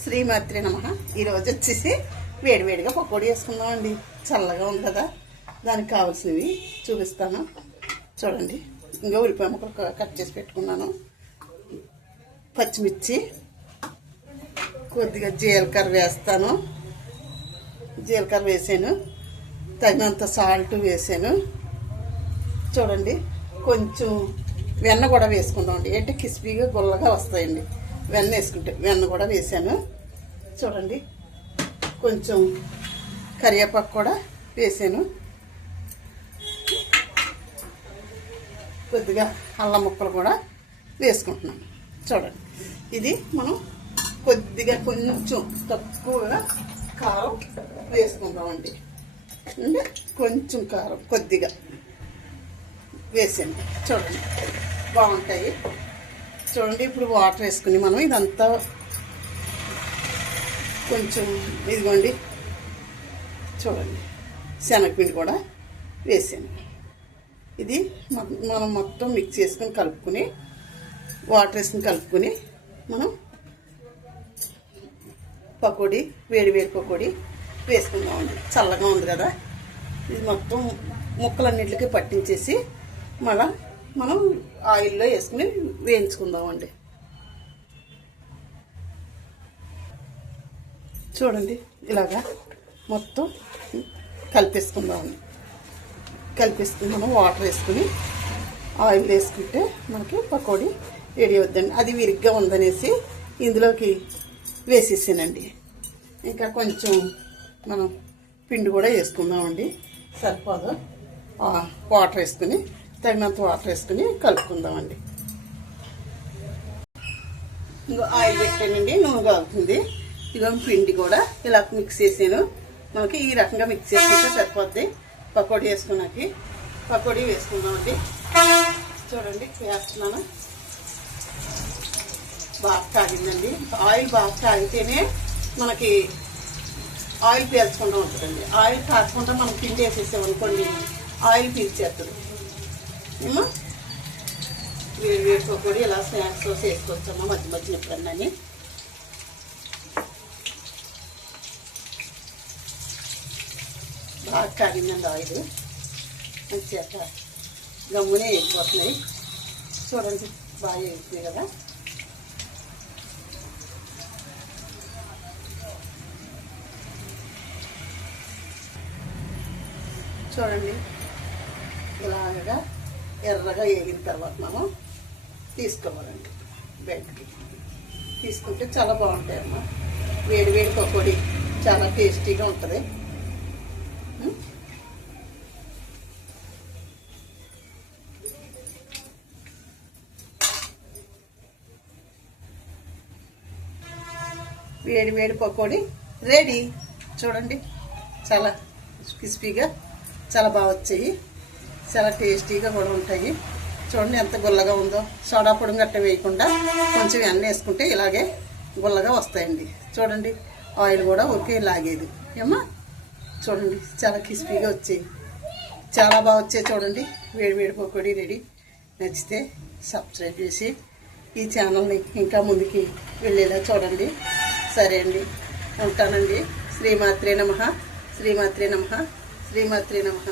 శ్రీమాత్రే నమః. ఈరోజు వచ్చేసి వేడివేడిగా పకోడీ వేసుకుందామండి. చల్లగా ఉంది కదా, దానికి కావాల్సినవి చూపిస్తాను చూడండి. ఇంకా ఉల్లిపాయ ముక్కలు కట్ చేసి పెట్టుకున్నాను, పచ్చిమిర్చి, కొద్దిగా జీలకర్ర వేస్తాను. జీలకర్ర వేసాను, తగినంత సాల్ట్ వేసాను చూడండి. కొంచెం వెన్న కూడా వేసుకుందామండి, అంటే క్రిస్పీగా గుల్లగా వస్తాయండి వెన్న వేసుకుంటే. వెన్న కూడా వేసాను చూడండి. కొంచెం కరివేపాకు కూడా వేసాను, కొద్దిగా అల్లం ముక్కలు కూడా వేసుకుంటున్నాను చూడండి. ఇది మనం కొద్దిగా కొంచెం తక్కువగా కారం వేసుకుందామండి. అంటే కొంచెం కారం కొద్దిగా వేసాను చూడండి, బాగుంటాయి చూడండి. ఇప్పుడు వాటర్ వేసుకుని మనం ఇదంతా కొంచెం ఇదిగోండి చూడండి, శనగపిండి కూడా వేసాను. ఇది మనం మొత్తం మిక్స్ చేసుకుని కలుపుకుని, వాటర్ వేసుకుని కలుపుకుని మనం పకోడీ, వేడి వేడి పకోడీ వేసుకుందామండి. చల్లగా ఉంది కదా, ఇది మొత్తం ముక్కలన్నిటికీ పట్టించేసి మళ్ళీ మనం ఆయిల్లో వేసుకుని వేయించుకుందామండి. చూడండి, ఇలాగా మొత్తం కలిపేసుకుందామండి. కలిపేసుకుని మనం వాటర్ వేసుకుని ఆయిల్ వేసుకుంటే మనకి పకోడీ రెడీ అవుద్దండి. అది విరిగ్గా ఉందనేసి ఇందులోకి వేసేసానండి. ఇంకా కొంచెం మనం పిండి కూడా వేసుకుందామండి, సరిపోదు. వాటర్ వేసుకుని, తగినంత వాటర్ వేసుకుని కలుపుకుందామండి. ఇంకో ఆయిల్ పెట్టానండి, నూనె కాగుతుంది. ఇదో పిండి కూడా ఇలా మిక్స్ చేసాను. మనకి ఈ రకంగా మిక్స్ చేసుకుంటే సరిపోద్ది. పకోడీ వేసుకున్నాకి పకోడీ వేసుకుందామండి. చూడండి, వేస్తున్నాను. బాగా కాగిందండి. ఆయిల్ బాగా కాగితేనే మనకి ఆయిల్ పీల్చకుండా ఉంటుందండి. ఆయిల్ కాకుండా మనం పిండి వేసేసామనుకోండి, ఆయిల్ పీల్చేస్తుంది ఏమో. వేడి వేడి పకోడీ ఇలా స్నాక్స్ వేసుకోవచ్చమ్మా మధ్య మధ్య ఎప్పుడన్నా. బాగా కాగిందండి ఆయిల్, మంచిగా గమ్మునే వేగిపోతున్నాయి చూడండి. బాగా వేగుతున్నాయి కదా. చూడండి, ఇలాగా ఎర్రగా వేగిన తర్వాత మనం తీసుకోవాలండి. బయటకి తీసుకుంటే చాలా బాగుంటాయి అమ్మా. వేడి వేడి పకోడీ చాలా టేస్టీగా ఉంటుంది. వేడి వేడి పకోడీ రెడీ. చూడండి, చాలా క్రిస్పీగా చాలా బాగా వచ్చాయి, చాలా టేస్టీగా కూడా ఉంటాయి. చూడండి ఎంత గుల్లగా ఉందో. సోడా పొడి గట్ట వేయకుండా కొంచెం ఎన్న వేసుకుంటే ఇలాగే గుల్లగా వస్తాయండి. చూడండి, ఆయిల్ కూడా ఒకే లాగేది ఏమా. చూడండి, చాలా క్రిస్పీగా వచ్చాయి, చాలా బాగా వచ్చాయి. చూడండి, వేడి వేడి పకోడీ రెడీ. నచ్చితే సబ్స్క్రైబ్ చేసి ఈ ఛానల్ని ఇంకా ముందుకి వెళ్ళేలా చూడండి. సరే అండి, ఉంటానండి. శ్రీమాత్రే నమః. శ్రీమాత్రే నమః. శ్రీమాత్రే నమః.